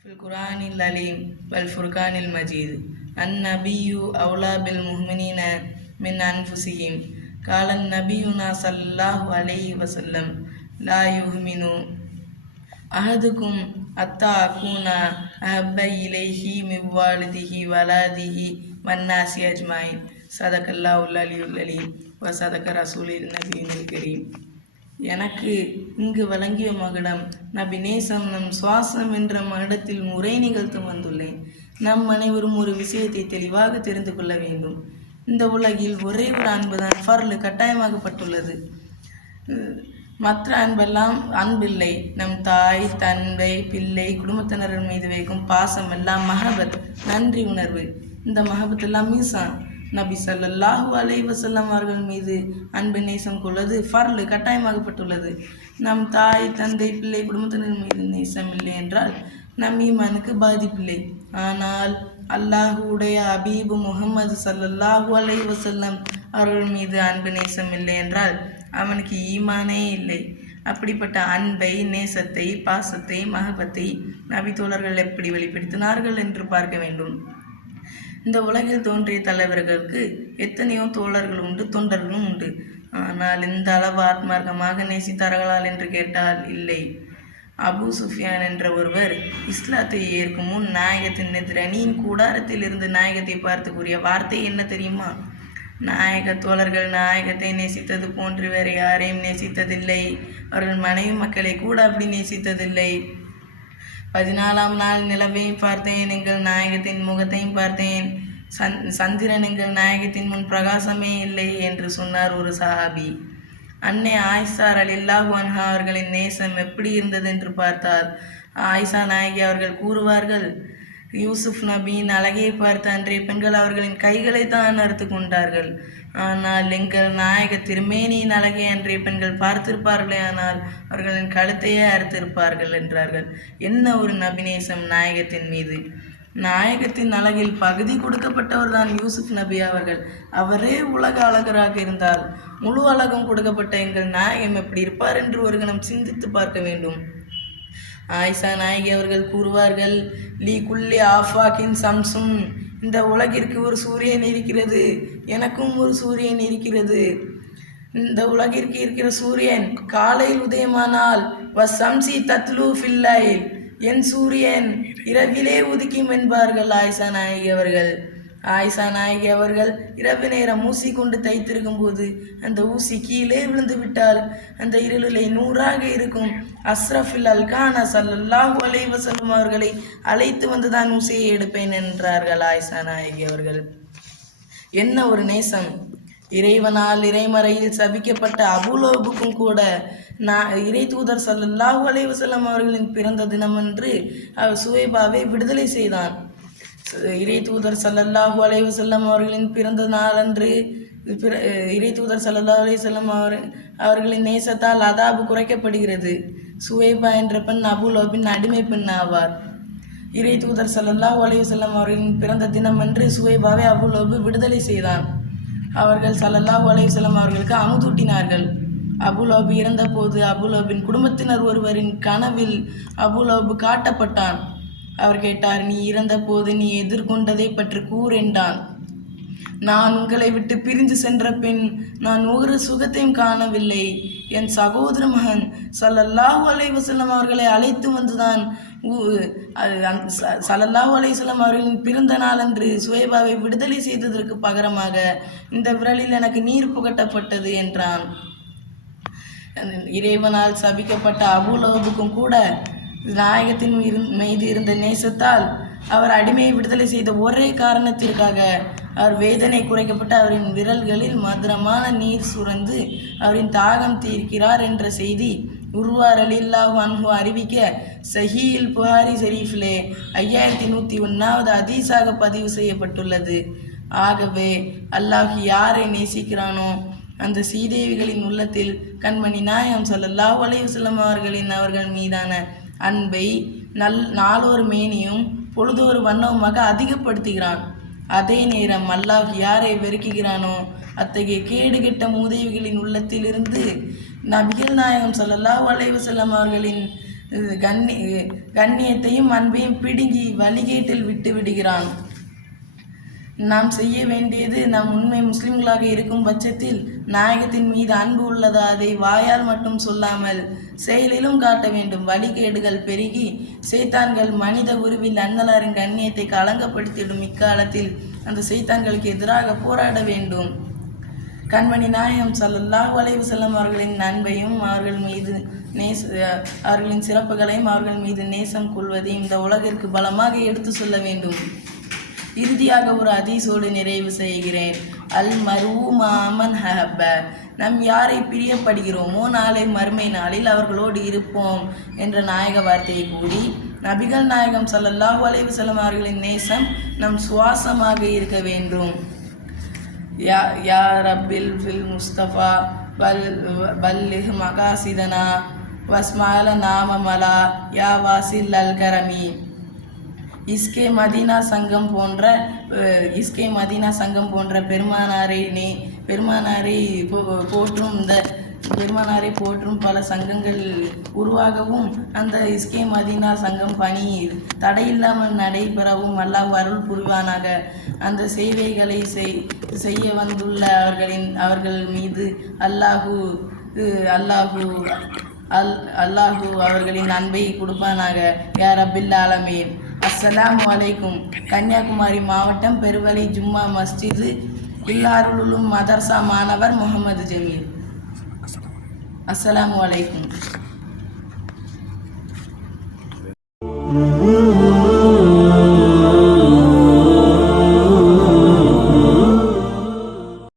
في القرآن العليم والفرقان المجيد النبي أولى بالمؤمنين من أنفسهم قال النبينا صلى الله عليه وسلم لا يؤمن أحدكم حتى أكون أحب إليه من والده ولده والناس أجمعين صدق الله العلي العليم வசதக ரசூலின் நபியின் கரீம் எனக்கு இங்கு வழங்கிய மகடம் நபி நேசம் நம் சுவாசம் என்ற மகடத்தில் முறை நிகழ்த்து வந்துள்ளேன். நம் அனைவரும் ஒரு விஷயத்தை தெளிவாக தெரிந்து கொள்ள வேண்டும். இந்த உலகில் ஒரே ஒரு அன்புதான் ஃபர்லு கட்டாயமாகப்பட்டுள்ளது மற்ற அன்பெல்லாம் அன்பில்லை. நம் தாய் தந்தை பிள்ளை குடும்பத்தினரின் மீது வைக்கும் பாசம் எல்லாம் மகபத் நன்றி உணர்வு. இந்த மகபத் எல்லாம் மீசான். நபி ஸல்லல்லாஹு அலை வசல்லம் அவர்கள் மீது அன்பு நேசம் கொள்வது ஃபர்லு கட்டாயமாகப்பட்டுள்ளது நம் தாய் தந்தை பிள்ளை குடும்பத்தினர் மீது நேசம் இல்லை என்றால் நம் ஈமானுக்கு பாதிப்பில்லை. ஆனால் அல்லாஹுடைய அபீபு முகமது ஸல்லல்லாஹு அலை வசல்லம் அவர்கள் மீது அன்பு நேசம் இல்லை என்றால் அவனுக்கு ஈமானே இல்லை. அப்படிப்பட்ட அன்பை நேசத்தை பாசத்தை மகபத்தை நபி தோழர்கள் எப்படி வெளிப்படுத்தினார்கள் என்று பார்க்க வேண்டும். இந்த உலகில் தோன்றிய தலைவர்களுக்கு எத்தனையோ தோழர்கள் உண்டு தொண்டர்களும் உண்டு. ஆனால் இந்த அளவு ஆத்மார்க்கமாக நேசித்தார்களால் என்று கேட்டால் இல்லை. அபு சுஃபியான் என்ற ஒருவர் இஸ்லாத்தை ஏற்கும் முன் நாயகத்தின் எதிரணியின் கூடாரத்தில் இருந்து நாயகத்தை பார்த்து கூறிய வார்த்தை என்ன தெரியுமா? நாயக தோழர்கள் நாயகத்தை நேசித்தது போன்று வேறு யாரையும் நேசித்ததில்லை. அவர்கள் மனைவி மக்களை கூட அப்படி நேசித்ததில்லை. பதினாலாம் நாள் நிலவையும் பார்த்தேன் எங்கள் நாயகத்தின் முகத்தையும் பார்த்தேன். சந் சந்திரன் எங்கள் நாயகத்தின் முன் பிரகாசமே இல்லை என்று சொன்னார் ஒரு சஹாபி. அன்னை ஆயிஷார் அலில்லாஹு அன்ஹா அவர்களின் நேசம் எப்படி இருந்தது என்று பார்த்தால் ஆயிஷா நாயகி அவர்கள் கூறுவார்கள் யூசுப் நபியின் அழகியை பார்த்த அன்றைய பெண்கள் அவர்களின் கைகளை தான் அறுத்து கொண்டார்கள். ஆனால் எங்கள் நாயக திருமேனியின் அழகை அன்றைய பெண்கள் பார்த்திருப்பார்களே ஆனால் அவர்களின் கழுத்தையே அறுத்திருப்பார்கள் என்றார்கள். என்ன ஒரு நபிநேசம் நாயகத்தின் மீது? நாயகத்தின் அழகில் பகுதி கொடுக்கப்பட்டவர் தான் யூசுப் நபி அவர்கள். அவரே உலக அழகராக இருந்தால் முழு அழகும் கொடுக்கப்பட்ட எங்கள் நாயகம் எப்படி இருப்பார் என்று ஒரு கணம் சிந்தித்து பார்க்க வேண்டும். ஆயிஷா நாயகி அவர்கள் கூறுவார்கள் லீ குல்லி ஆஃபாக்கின் சம்சும் இந்த உலகிற்கு ஒரு சூரியன் இருக்கிறது எனக்கும் ஒரு சூரியன் இருக்கிறது. இந்த உலகிற்கு இருக்கிற சூரியன் காலையில் உதயமானால் வசம்சி தத்லு ஃபில்லை என் சூரியன் இரவிலே உதிக்கும் என்பார்கள் ஆயிஷா நாயகி அவர்கள். ஆயிஷா நாயகி அவர்கள் இரவு நேரம் ஊசி கொண்டு தைத்திருக்கும் போது அந்த ஊசி கீழே விழுந்து விட்டால் அந்த இருளிலே நூறாக இருக்கும். அஸ்ரஃபில் அல்கானா சல்லல்லாஹு அலைவசல்லும் அவர்களை அழைத்து வந்து தான் ஊசியை எடுப்பேன் என்றார்கள் ஆயிஷா நாயகி அவர்கள். என்ன ஒரு நேசம். இறைவனால் இறைமறையில் சபிக்கப்பட்ட அபுலோபுக்கும் கூட நான் இறை தூதர் சல்லல்லாஹு அலைவசல்லம் அவர்களின் பிறந்த தினமன்று அவர் சுவைபாவை விடுதலை செய்தான். இறை தூதர் சல்லல்லாஹு அலைவு செல்லம் அவர்களின் பிறந்த நாளன்று பிற இறை தூதர் சல்லல்லாஹு அலைஹி செல்லம் அவர் அவர்களின் நேசத்தால் அதாபு குறைக்கப்படுகிறது. சுவைபா என்ற பெண் அபுலோபின் அடிமை பெண் ஆவார் இறை தூதர் சல்லல்லாஹு அலைவு செல்லம் அவர்களின் பிறந்த தினமன்று சுவைபாவை அபுலோபு விடுதலை செய்தான். அவர்கள் சல்லல்லாஹு அலைவு செல்லம் அவர்களுக்கு அமுதூட்டினார்கள். அபுலோபு இறந்தபோது அபுலோபின் குடும்பத்தினர் ஒருவரின் கனவில் அபுலோபு காட்டப்பட்டான். அவர் கேட்டார் நீ இறந்தபோது நீ எதிர்கொண்டதை பற்றி கூறென்றான் நான் உங்களை விட்டு பிரிந்து சென்ற பின் நான் ஒரு சுகத்தையும் காணவில்லை. என் சகோதர மகன் சல்லல்லாஹு அலைவசல்லம் அவர்களை அழைத்து வந்துதான் ஊ- அது ச- சல்லல்லாஹு அலைஹி அவர்களின் பிறந்த நாளன்று சுயபாவை விடுதலை செய்ததற்கு பகரமாக இந்த விரலில் எனக்கு நீர் புகட்டப்பட்டது என்றான். இறைவனால் சபிக்கப்பட்ட அபுலோபுக்கும் கூட நாயகத்தின் இரு- மீது இருந்த நேசத்தால் அவர் அடிமையை விடுதலை செய்த ஒரே காரணத்திற்காக அவர் வேதனை குறைக்கப்பட்டு அவரின் விரல்களில் மதுரமான நீர் சுரந்து அவரின் தாகம் தீர்க்கிறார் என்ற செய்தி உருவார் அலில்லாஹு அன்ஹு அறிவிக்க சஹீல் புகாரி ஷெரீஃபிலே ஐயாயிரத்தி நூற்றி ஒன்றாவது அதீஸாக பதிவு செய்யப்பட்டுள்ளது. ஆகவே அல்லாஹ் யாரை நேசிக்கிறானோ அந்த சீதேவிகளின் உள்ளத்தில் கண்மணி நாயம் ஸல்லல்லாஹு அலைஹி வஸல்லம் அவர்களின் அவர்கள் மீதான அன்பை நல் நாளொரு மேனியும் பொழுதொரு வண்ணவுமாக அதிகப்படுத்துகிறான். அதே நேரம் அல்லாஹ் யாரை வெறுக்குகிறானோ அத்தகைய கேடு கெட்ட மூதேவிகளின் உள்ளத்திலிருந்து நபிகள் நாயகம் சொல்லல்லா அலைஹி செல்லம் அவர்களின் கண்ணி கண்ணியத்தையும் அன்பையும் பிடுங்கி வழிகேட்டில் விட்டு விடுகிறான். நாம் செய்ய வேண்டியது நாம் உண்மை முஸ்லிம்களாக இருக்கும் பட்சத்தில் நாயகத்தின் மீது அன்பு உள்ளதா? அதை வாயால் மட்டும் சொல்லாமல் செயலிலும் காட்ட வேண்டும். வழிகேடுகள் பெருகி செய்தான்கள் மனித உருவில் அன்னலாரின் கண்ணியத்தை களங்கப்படுத்திடும் இக்காலத்தில் அந்த செய்தான்களுக்கு எதிராக போராட வேண்டும். கண்மணி நாயகம் ஸல்லல்லாஹு வளைவு செல்லம் அவர்களின் நண்பையும் அவர்கள் மீது நேச அவர்களின் சிறப்புகளையும் அவர்கள் மீது நேசம் கொள்வதையும் இந்த உலகிற்கு பலமாக எடுத்து சொல்ல வேண்டும். இறுதியாக ஒரு அதீசோடு நிறைவு செய்கிறேன். அல் மருவு மாமன் ஹஹப்ப நம் யாரை பிரியப்படுகிறோமோ நாளை மறுமை நாளில் அவர்களோடு இருப்போம் என்ற நாயக வார்த்தையை கூடி நபிகள் நாயகம் ஸல்லல்லாஹு அலைஹி செல்லும் அவர்களின் நேசம் நம் சுவாசமாக இருக்க வேண்டும். யா யா ரப்பில் ஃபில் முஸ்தஃபா பல் பல்லிஹ் மகாசிதனா வஸ்மால நாமமலா யா வாசில் அல் கரமி. இஸ்கே மதீனா சங்கம் போன்ற இஸ்கே மதீனா சங்கம் போன்ற பெருமானாரை நே பெருமானாரை போ- போற்றும் இந்த பெருமானாரை போற்றும் பல சங்கங்கள் உருவாகவும் அந்த இஸ்கே மதீனா சங்கம் பணி தடையில்லாமல் நடைபெறவும் அல்லாஹ் அருள் புரிவானாக. அந்த சேவைகளை செய் செய்ய வந்துள்ள அவர்களின் அவர்கள் மீது அல்லாஹு அல்லாஹு அல் அல்லாஹு அவர்களின் அன்பை கொடுப்பானாக. யார் அபில் ஆலமீன். அஸ்ஸலாம் அலைக்கும். கன்னியாகுமரி மாவட்டம் பெருவழி ஜும்மா மஸ்ஜிது இல்லாருளும் மதர்சா மாணவர் முகமது ஜமீல். அஸ்ஸலாம் வலைக்கும்